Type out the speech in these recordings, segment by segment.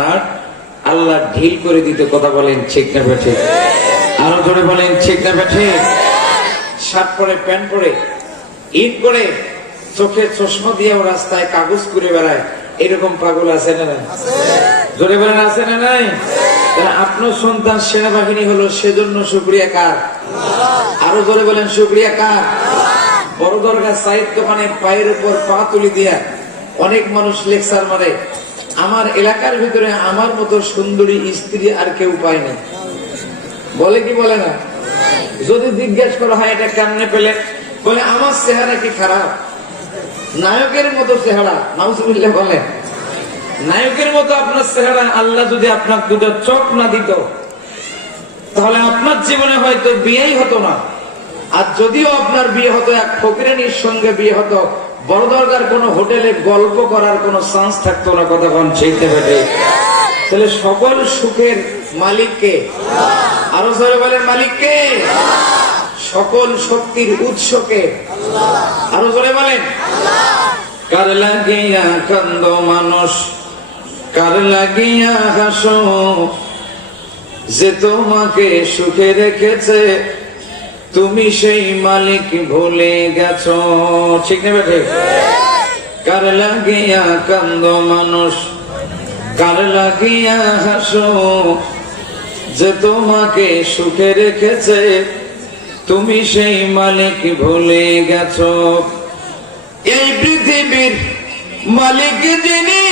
Nut আল্লাহ ঢিল করে দিতে। কথা বলেন ঠিক না বেঠিক? আরো জোরে বলেন ঠিক না বেঠিক? শার্ট পরে, প্যান্ট পরে, ঈদ করে, চোখে চশমা দিয়েও রাস্তায় কাগজ করে বেড়ায়, এরকম পাগল আছে না নাই? জোরে বলেন আছে না নাই? আপনার সন্তান সেনাবাহিনী হলো, সেজন্য শুকরিয়া কার? আরো জোরে বলেন শুকরিয়া কার? বড় দরগা সাইদ দোকানে পায়ের উপর পা তুলি দিয়া অনেক মানুষ লেকচার মারে, আমার এলাকার ভিতরে আমার মতো সুন্দরী স্ত্রী আর কেউ পায়নি। বলে কি বলে না? যদি জিজ্ঞেস করা হয় এটা কেমনে পেলে, বলে আমার চেহারা কি খারাপ? নায়কের মতো চেহারা, নাউজুবিল্লাহ বলেন। নায়কের মতো আপনার চেহারা, আল্লাহ যদি আপনার দুটো চোখ না দিত তাহলে আপনার জীবনে হয়তো বিয়েই হতো না। আর যদিও আপনার বিয়ে হতো এক ফকিরানির সঙ্গে বিয়ে হতো, বড় দরগার কোন হোটেলে গল্প করার কোন চান্স থাকতো না। কথা কোন সেইতে বেটে? তাহলে সকল সুখের মালিককে, আরো জোরে বলেন মালিককে, সকল শক্তির উৎসকে, আরো জোরে বলেন। কার লাগিয়া কান্দ মানুষ, কার লাগিয়া হাসো, যে তোমাকে সুখে রেখেছে তুমি সেই মালিক ভুলে গেছো। ঠিক না বেঠে? কার লাগিয়া কান্দ মানুষ, কার লাগিয়া হাসো, যে তোমাকে সুখে রেখেছে তুমি সেই মালিক ভুলে গেছো। এই পৃথিবীর মালিক যিনি,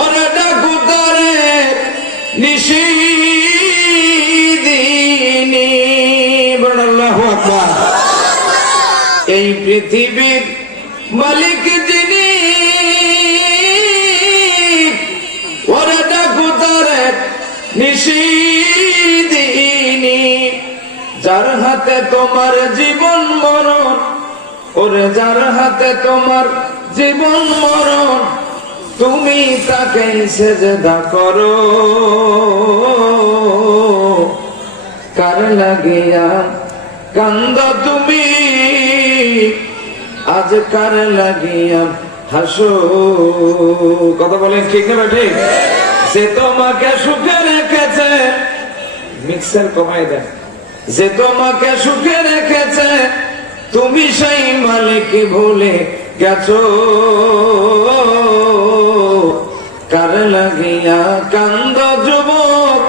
ওরা ডাকু তারে নিশিদিনী। আল্লাহু আকবার। এই পৃথিবীর মালিক যিনি, ওরা ডাকু তারে নিশিদিনী। যার হাতে তোমার জীবন মরণ, ওরে যার হাতে তোমার জীবন মরণ, তুমি তাকে সেজদা করো। কার লাগিয়া কান্দ তুমি, আজ কার লাগিয়া হাসো। কথা বলেন ঠিক না ঠিক? যে তোমাকে সুখে রেখেছে, মিক্সার কমাই দেন, যে তোমাকে সুখে রেখেছে তুমি সেই মালিক ভুলে গেছো। কার লাগিয়া কান্দ যুবক,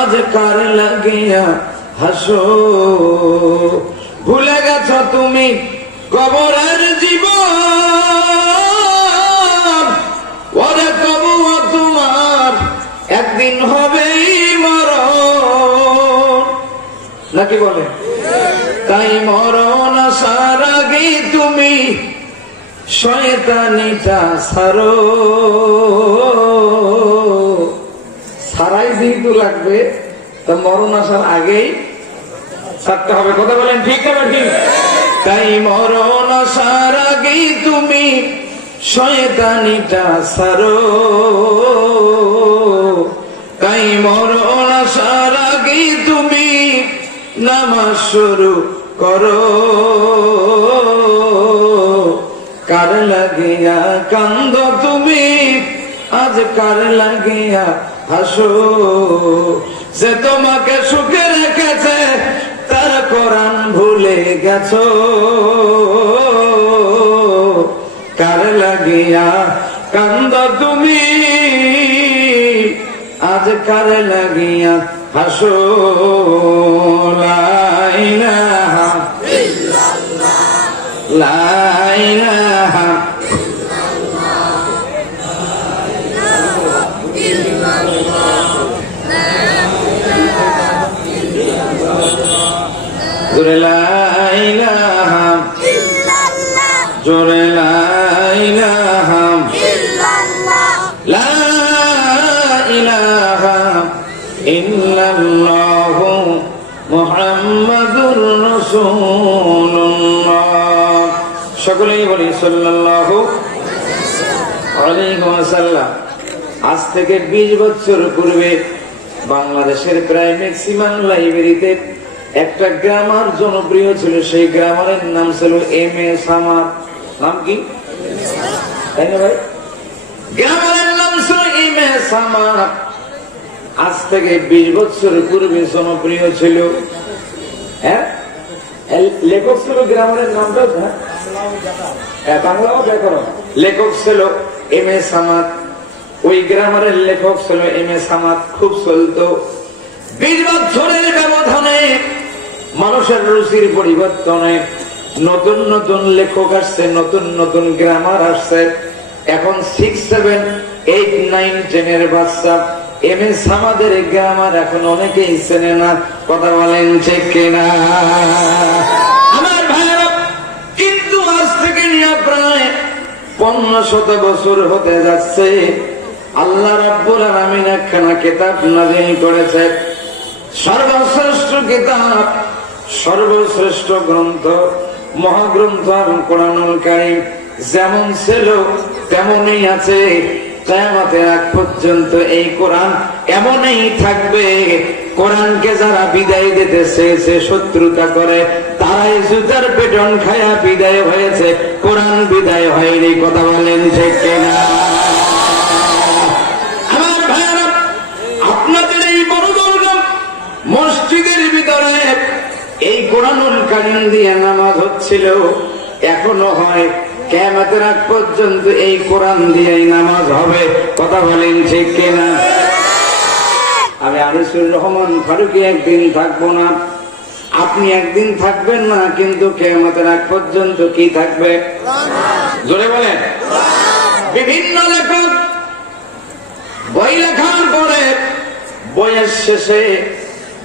আজ কার লাগিয়া হাসো। ভুলে গেছো তুমি কবরের জীবন, ওরে তবুও তোমার একদিন হবেই মরণ। নাকি বলে? তাই মরণ আসার আগে তুমি শয়তানিটা ছাড়ো। ছাড়াই যেহেতু লাগবে, তা মরণ আসার আগেই ছাড়তে হবে। কথা বলেন ঠিক না ঠিক? তাই মরণ আসার আগেই তুমি শয়তানিটা ছাড়ো। তাই মরণ আসার আগেই তুমি নামাজ শুরু করো। কার লাগিয়া কান্দ তুমি, আজ কার লাগিয়া হাসো। যে তোমাকে সুখে রেখেছে তার কোরআন ভুলে গেছো। কার লাগিয়া কান্দ তুমি, আজ কার লাগিয়া হাসো। লা ইলাহা ইল্লাল্লাহ, লা ইলাহা জোরে লা ইলাহা ইল্লাল্লাহ, জোরে লা ইলাহা ইল্লাল্লাহ, লা ইলাহা ইল্লাল্লাহ মুহাম্মাদুর রাসূলুল্লাহ। সকলেই বলি সাল্লাল্লাহু আলাইহি ওয়াসাল্লাম। আজ থেকে 20 বছর পূর্বে বাংলাদেশের প্রায় ম্যাক্সিমাম লাইব্রেরিতে একটা গ্রামার জনপ্রিয় ছিল। সেই গ্রামারের নাম ছিল এম এ সামার। নাম কি তাই না ভাই? গ্রামের নাম ছিল ইমে সামাদ। আজ থেকে 20 বছর পূর্বে জনপ্রিয় ছিল। হ্যাঁ, লেখক ছিল গ্রামের নামটা বাংলাও ব্যাকরণ। লেখক ছিল এম এ সামাদ। ওই গ্রামের লেখক ছিল এম এ সামাদ। খুব চলতো। 20 বছরের ব্যবধানে মানুষের রুচির পরিবর্তনে নতুন নতুন লেখক আসছে, নতুন নতুন গ্রামার আসছে। এখন 6, 7, 8, 9, 10 এর বাচ্চা এম এ সামাদের গ্রামার এখন অনেকেই চেনে না। কথা বলেন ঠিক কিনা? আমার ভাইরা, কিন্তু আজ থেকে নিয়ে প্রায় 1500 বছর হতে যাচ্ছে, আল্লাহ রাব্বুল আলামিন একখানা কিতাব নাযিল করেছে। সর্বশ্রেষ্ঠ কিতাব, সর্বশ্রেষ্ঠ গ্রন্থ, মহাগ্রন্থ কোরআনুল কারীম। যেমন ছিল তেমনই আছে। কিয়ামতের আগ পর্যন্ত এই কোরআন এমনই থাকবে। কোরআনকে যারা বিদায় দিতে চেয়েছে, শত্রুতা করে, তারাই জুতার পেটন খায়া বিদায় হয়েছে, কোরআন বিদায় হয়নি। কথা বলেন ঠিক কিনা? আমার ভাইরা, আপনাদের এই বড় দুর্গম মসজিদের ভিতরে এই কোরআনুল কারীম দিয়ে নামাজ হচ্ছিল, এখনো হয়। কিয়ামতের আগ পর্যন্ত এই কোরআন দিয়েই নামাজ হবে। কথা বলেন ঠিক কিনা? আমি আনিসুর রহমান ফারুকী একদিন থাকবো না, আপনি একদিন থাকবেন না, কিন্তু কিয়ামতের আগ পর্যন্ত কি থাকবে? জোরে বলেন। বিভিন্ন লেখক বই লেখার পরে বইয়ের শেষে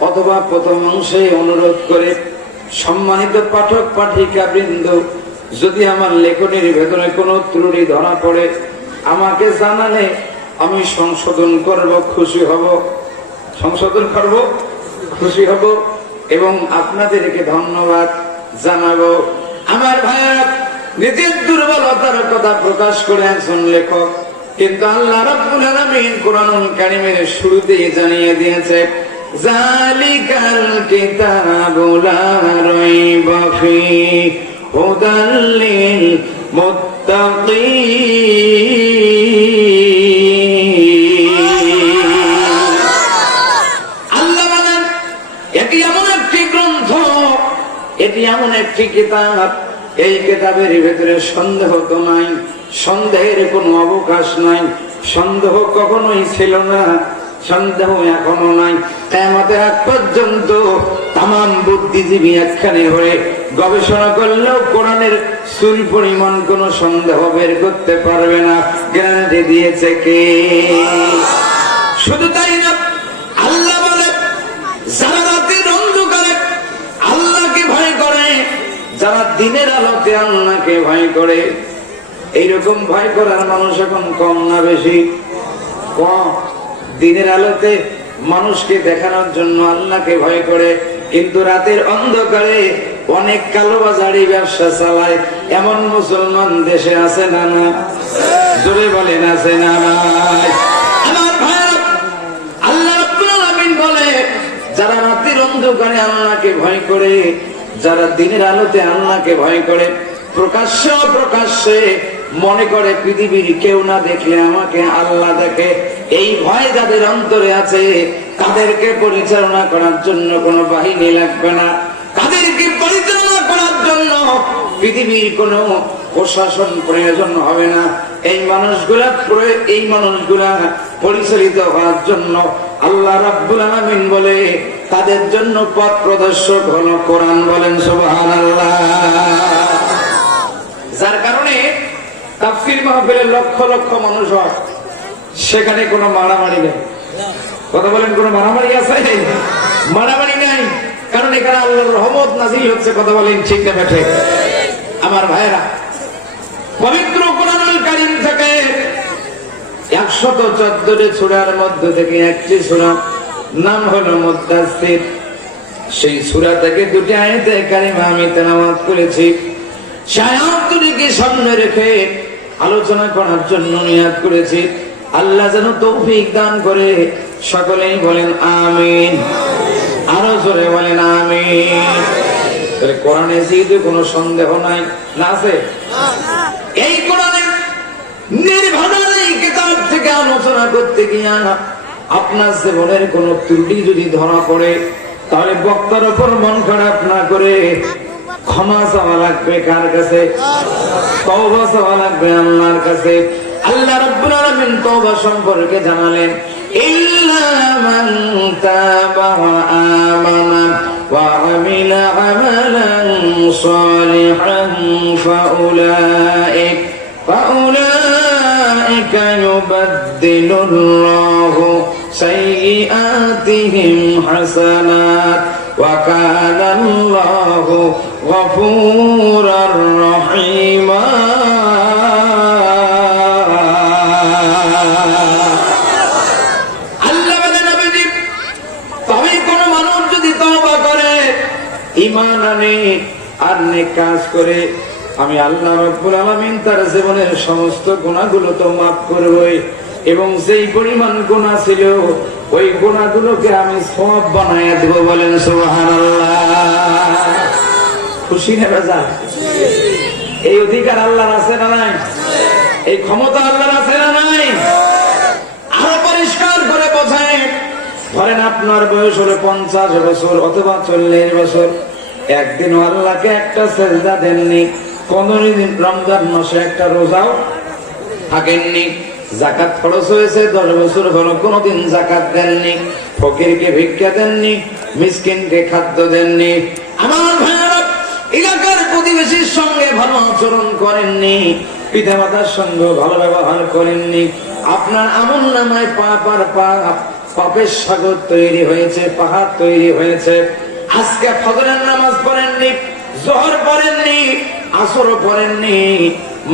অথবা প্রথম অংশে অনুরোধ করে, সম্মানিত পাঠক পাঠিকা বৃন্দ, যদি আমার লেখনের ভেতরে কোনো ত্রুটি ধরা পড়ে আমাকে জানালে আমি সংশোধন করব, খুশি হব। সংশোধন করব, খুশি হব এবং আপনাদেরকে ধন্যবাদ জানাবো। আমার ভাইয়েরা, নিজের দুর্বলতার কথা প্রকাশ করে একজন লেখক, কিন্তু আল্লাহ রাব্বুল আলামিন কোরআনুল কারীমের শুরুতেই জানিয়ে দিয়েছে, যালিকাল কিতাবু লা রাইবা ফীহি হুদাল লিল মুত্তাকিন। আল্লাহ বলেন, এটি এমন একটি গ্রন্থ, এটি এমন একটি কিতাব, এই কিতাবের ভিতরে সন্দেহ তো নাই, সন্দেহের কোনো অবকাশ নাই। সন্দেহ কখনোই ছিল না, সন্দেহ এখনো নাই। কিয়ামতের আগ পর্যন্ত তামাম বুদ্ধিজীবী একখানে হয়ে গবেষণা করলেও কোরআনের চুল পরিমাণ কোন সন্দেহ বের করতে পারবে না। গ্যারান্টি দিয়েছে কে? শুধু তাই না, আল্লাহ বলে, যারা রাতের অন্ধকারে আল্লাহকে ভয় করে, যারা দিনের আলোতে আল্লাহকে ভয় করে, এইরকম ভয় করার মানুষ এখন কম না বেশি? কম। দিনের আলোতে মানুষকে দেখানোর জন্য আল্লাহকে ভয় করে, কিন্তু রাতের অন্ধকারে অনেক কালোবাজারি ব্যবসা চালায় এমন মুসলমান দেশে আছে না? না, জোরে বলেন আছে না? আমার ভাইরা, আল্লাহ রাব্বুল আলামিন বলে, যারা রাতের অন্ধকারে আল্লাহকে ভয় করে, যারা দিনের আলোতে আল্লাহকে ভয় করে, প্রকাশ্যে অপ্রকাশ্যে মনে করে পৃথিবীর কেউ না দেখলে আমাকে আল্লাহ দেখে, এই ভয় যাদের অন্তরে আছে, তাদেরকে পরিচালনা করার জন্য কোনো বাহিনী লাগবে না, তাদেরকে পরিচালনা করার জন্য পৃথিবীর কোনো প্রশাসন প্রয়োজন হবে না। এই মানুষগুলা পরিচালিত হওয়ার জন্য আল্লাহ রাব্বুল আলামিন বলে, তাদের জন্য পথ প্রদর্শক হলো কোরআন। বলেন সুবহানাল্লাহ। যার কারণে তাফসীর মাহফিলে লক্ষ লক্ষ মানুষ হয়, সেখানে কোনো মারামারি নেই। কথা বলেন, কোনো মারামারি আছে? মারামারি নাই, কারণ এখানে আল্লাহর রহমত নাযিল হচ্ছে। কথা বলেন ঠিক না ঠিক? আমার ভাইরা, পবিত্র কোরআনুল কারীম থেকে 114 সূরার মধ্যে থেকে একটি সূরা নাম হলো মুদ্দাসসির। সেই সূরা থেকে দুটি আয়াতে কারিমা আমি তেলাওয়াত করেছি। সেই আয়াতগুলিকে সামনে রেখে আলোচনা করার জন্য নিয়াত করেছি। আল্লাহ যেন তৌফিক দান করে। সকলেই বলেন আমিন। আরো জোরে বলেন আমিন। কোরআনে যেহেতু কোনো সন্দেহ নাই, না আছে? নির্ভাবে এই কিতাব থেকে আলোচনা করতে গিয়া আপনার জীবনের কোন ত্রুটি যদি ধরা পড়ে, তাহলে বক্তার উপর মন খারাপ না করে ক্ষমা চাওয়া লাগবে কার কাছে? তওবা চাওয়া লাগবে আল্লাহর কাছে। আল্লাহ রাব্বুল আলামিন তওবা সম্পর্কে জানালেন, ইল্লা মান তাবা ওয়া আমানা ওয়া আমিলা আমালান সালিহান ফাউলাইকা ইউবাদদিলুল্লাহু সাইয়্যাতিহিম হাসানাত ওয়া কানা আল্লাহু গফুরার রহিমা। ঈমান আনে আর নেক কাজ করে, আমি আল্লাহ রাব্বুল আলামিন তার জীবনের সমস্ত গুনাহগুলো তো মাফ করবই, এবং যেই পরিমাণ গুনাহ ছিল ওই গুনাহগুলোকে আমি সওয়াব বানায়া দেব। বলেন সুবহানাল্লাহ। খুশি না বেজার? এই অধিকার আল্লাহর আছে না নাই? এই ক্ষমতা আল্লাহর আছে না নাই? আরো পরিষ্কার করে বোঝায়, ধরেন আপনার বয়স হলো 50 বছর অথবা 40 বছর, একদিন আল্লাহকে একটা সেজদা দেননি, 15 দিন রমজান মাসে একটা রোজাও থাকেননি, যাকাত খরচ হয়েছে 10 বছর হলো কোনদিন যাকাত দেননি, ফকিরকে ভিক্ষা দেননি, মিসকিনকে খাদ্য দেননি, আমার ভাইয়েরা এলাকার প্রতিবেশীর সঙ্গে ভালো আচরণ করেননি, পিতা মাতার সঙ্গে ভালো ব্যবহার করেননি, আপনার আমল নামায় পাপ আর পাপের সাগর তৈরি হয়েছে, পাহাড় তৈরি হয়েছে। আজকে ফজরের নামাজ পড়েননি, জোহর পড়েননি, আসর পড়েননি,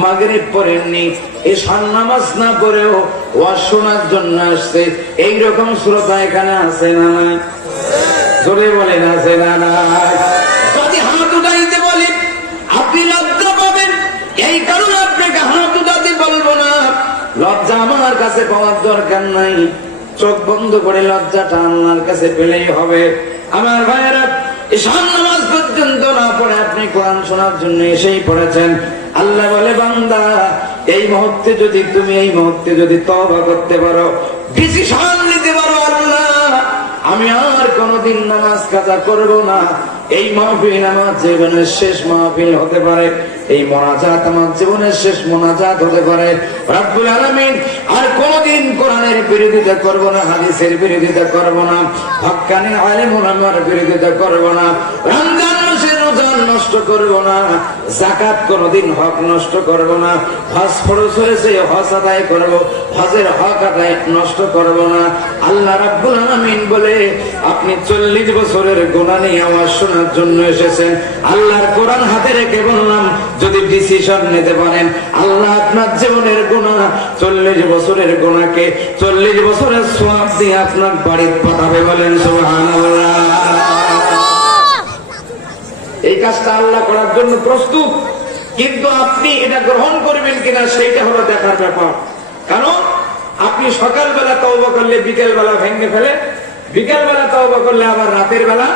মাগরিব পড়েননি, এশার নামাজ না পড়েও ওয়াজ শোনার জন্য আসছে, এইরকম শ্রোতা এখানে আছে না নাই? জোরে বলেন আছে না নাই? যদি হাত উঠাইতে বলি আপনি লজ্জা পাবেন, এই কারণে আপনাকে হাত উঠাতে বলবো না। লজ্জা আমার কাছে পাওয়ার দরকার নাই, চোখ বন্ধ করে লজ্জাটা আল্লাহর কাছে পেলেই হবে। আমার ভাইয়েরা, ঈশান নামাজ পর্যন্ত না পড়ে আপনি কোরআন শোনার জন্য এসেই পড়েছেন। আল্লাহ বলে, বান্দা এই মুহূর্তে যদি তওবা করতে পারো, ডিসিশন নিতে পারো, আল্লাহ আমি আর কোনদিন নামাজ কাজা করব না, এই মাহফিল আমার জীবনের শেষ মাহফিল হতে পারে, এই মোনাজাত আমার জীবনের শেষ মোনাজাত হতে পারে, রব্বুল আলামিন আর কোনদিন কোরআনের বিরোধিতা করব না, হাদিসের বিরোধিতা করব না, হক্কানি আলেম ওলামার বিরোধিতা করব না, রমজান মাসের রোজা নষ্ট করব না, যাকাত কোনদিন হক নষ্ট করব না, হজ ফরজ হয়েছে হজ আদায় করব, হজের হক আদায় নষ্ট করব না। আল্লাহ রাব্বুল আলামিন বলে, আপনি 40 বছরের গুনাহ নিয়ে আওয়াজ শোনার জন্য এসেছেন, আল্লাহর কোরআন হাতে রেখে বললাম, যদি ডিসিশন নিতে পারেন, আল্লাহ আপনার জীবনের গুনাহ 40 বছরের গুনাহকে 40 বছরের সওয়াব দিয়ে আপনার বাড়িতে পাঠাবে। বলেন সুবহানাল্লাহ। এই কাজটা আল্লাহ করার জন্য প্রস্তুত, কিন্তু আপনি এটা গ্রহণ করবেন কিনা সেইটা হলো দেখার ব্যাপার। কারণ আপনি সকালবেলা তওবা করলে বিকেল বেলা ভেঙে ফেলে, বিকেল বেলা তওবা করলে আবার রাতের বেলা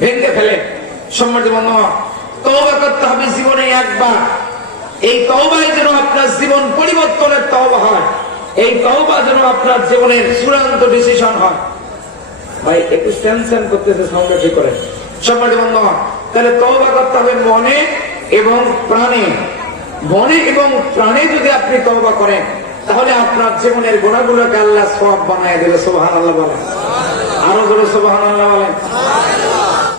ভেঙে ফেলে। সম্মানিত বন্ধু, তওবা করতে হবে জীবনে একবার। এই তওবাই যেন আপনার জীবন পরিবর্তনের তওবা হয়, এই তওবা যেন আপনার জীবনের চূড়ান্ত ডিসিশন হয়। ভাই একটু টেনশন করতেছে, সাউন্ডটা ঠিক করেন। সম্মানিত বন্ধু, তাহলে তওবা করতে হবে মনে এবং প্রাণে। মনে এবং প্রাণে যদি আপনি তওবা করেন, তাহলে আপনার জীবনের গুনাহগুলোকে আল্লাহ সওয়াব বানায় দেবে। সুবহানাল্লাহ বলেন, আরো জোরে সুবহানাল্লাহ বলেন।